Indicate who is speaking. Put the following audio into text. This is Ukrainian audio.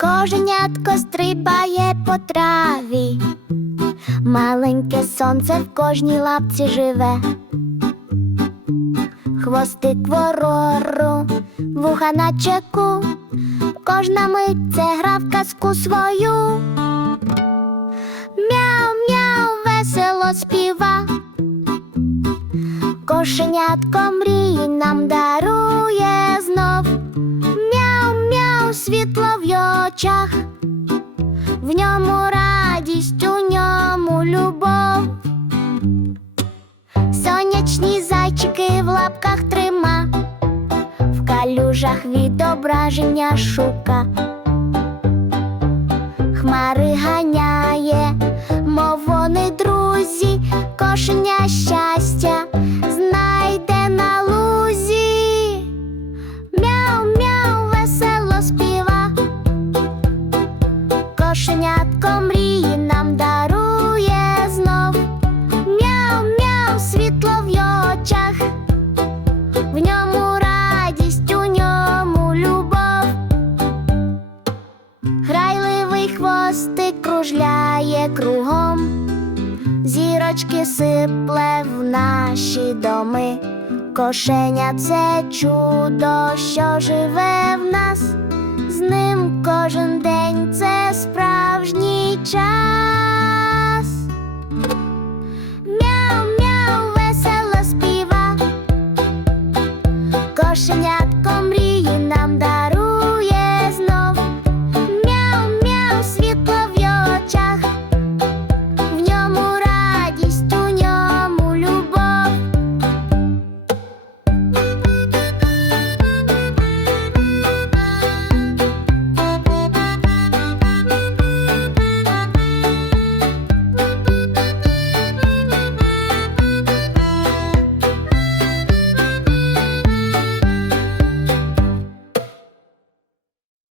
Speaker 1: коженятко стрибає по траві, маленьке сонце в кожній лапці живе, хвостик ворору, вуха на чеку, кожна мить це гра в казку свою. Мяу-мяу, весело співа. Кошенятко мрії нам дарує очах, в ньому радість, у ньому любов. Сонячні зайчики в лапках трима, в калюжах відображення шука. Хмари ганяє, мов вони друзі, кошеня щастя Кошенятко мрії нам дарує знов. Мяу-мяу, світло в очах, в ньому радість, у ньому любов. Грайливий хвостик кружляє кругом, зірочки сипле в наші доми. Кошеня це чудо, що живе в нас, з ним кожен день це кошенятко